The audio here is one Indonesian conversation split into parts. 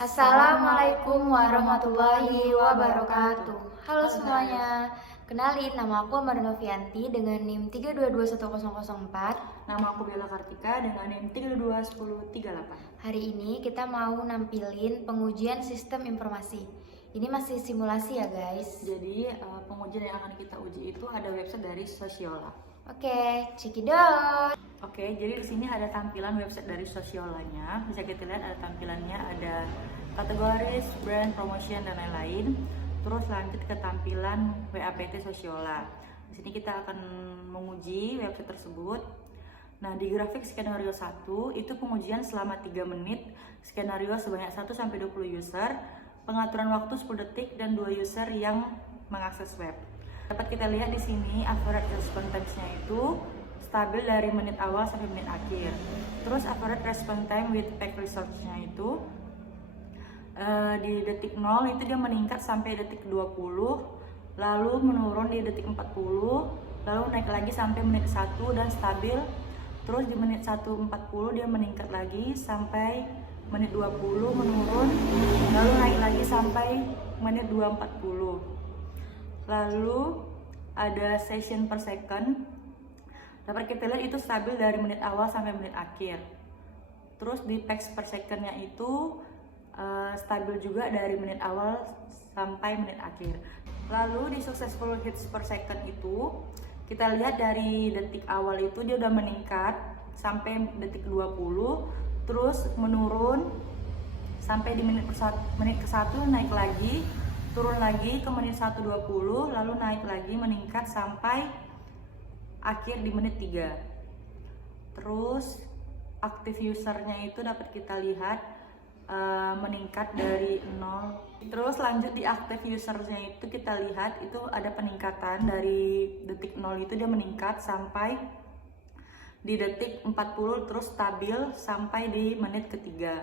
Assalamualaikum warahmatullahi wabarakatuh. Halo semuanya, kenalin nama aku Amanda Novianti dengan NIM 3221004. Nama aku Bella Kartika dengan NIM 3211038. Hari ini kita mau nampilin pengujian sistem informasi. Ini masih simulasi ya guys. Jadi pengujian yang akan kita uji itu ada website dari Sosiola. Oke, cekidot. Oke, jadi di sini ada tampilan website dari Sosiolanya. Bisa kita lihat ada tampilannya, ada kategoris, brand, promotion dan lain-lain. Terus lanjut ke tampilan WAPT Sosiola. Di sini kita akan menguji website tersebut. Nah, di grafik skenario 1 itu pengujian selama 3 menit, skenario sebanyak 1 sampai 20 user, pengaturan waktu 10 detik dan 2 user yang mengakses web. Dapat kita lihat di sini average response time-nya itu stabil dari menit awal sampai menit akhir. Terus average response time with pack research-nya itu di detik 0 itu dia meningkat sampai detik 20, lalu menurun di detik 40, lalu naik lagi sampai menit 1 dan stabil. Terus di menit 1.40 dia meningkat lagi sampai menit 20, menurun, lalu naik lagi sampai menit 2.40. Lalu ada session per second, dapat kita lihat itu stabil dari menit awal sampai menit akhir. Terus di packs per secondnya itu stabil juga dari menit awal sampai menit akhir. Lalu di successful hits per second itu kita lihat dari detik awal itu dia udah meningkat sampai detik 20, terus menurun sampai di menit ke-1 naik lagi, turun lagi ke menit 1.20, lalu naik lagi meningkat sampai akhir di menit 3. Terus aktif usernya itu dapat kita lihat meningkat dari 0. Terus lanjut di aktif usernya itu kita lihat itu ada peningkatan dari detik 0 itu dia meningkat sampai di detik 40, terus stabil sampai di menit ketiga.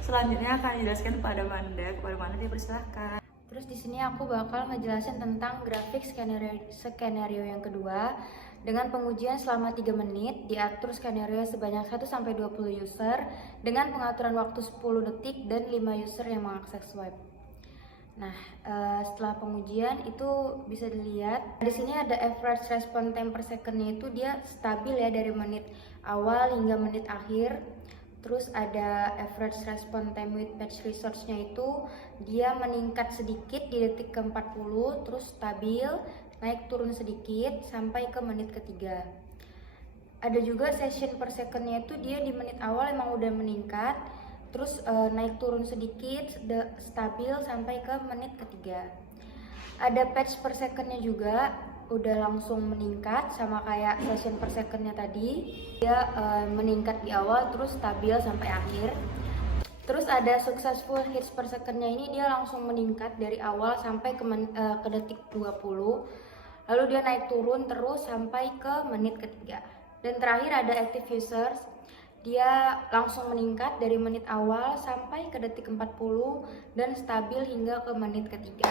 Selanjutnya akan dijelaskan kepada Manda dipersilahkan. Terus di sini aku bakal ngejelasin tentang grafik skenario yang kedua. Dengan pengujian selama 3 menit, diatur skenario sebanyak 1 sampai 20 user dengan pengaturan waktu 10 detik dan 5 user yang mengakses web. Nah, setelah pengujian itu bisa dilihat di sini ada average response time per secondnya itu dia stabil ya dari menit awal hingga menit akhir. Terus ada average response time with patch research-nya itu dia meningkat sedikit di detik ke-40, terus stabil, naik turun sedikit sampai ke menit ketiga. Ada juga session per second-nya itu dia di menit awal emang udah meningkat, terus naik turun sedikit, stabil sampai ke menit ketiga. Ada patch per second-nya juga udah langsung meningkat sama kayak session per second-nya tadi. Dia meningkat di awal terus stabil sampai akhir. Terus ada successful hits per second-nya ini dia langsung meningkat dari awal sampai ke detik 20. Lalu dia naik turun terus sampai ke menit ketiga. Dan terakhir ada active users. Dia langsung meningkat dari menit awal sampai ke detik 40 dan stabil hingga ke menit ketiga.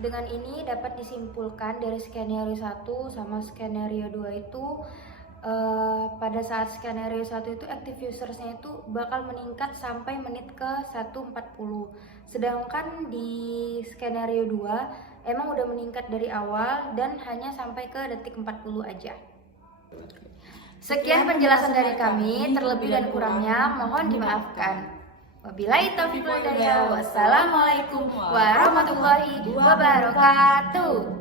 Dengan ini dapat disimpulkan dari skenario 1 sama skenario 2 itu pada saat skenario 1 itu active usersnya itu bakal meningkat sampai menit ke 1.40. Sedangkan di skenario 2 emang udah meningkat dari awal dan hanya sampai ke detik 40 aja. Sekian penjelasan dari kami, terlebih dan kurangnya mohon dimaafkan. Wabillahi taufiq wal hidayah. Wassalamualaikum warahmatullahi wabarakatuh.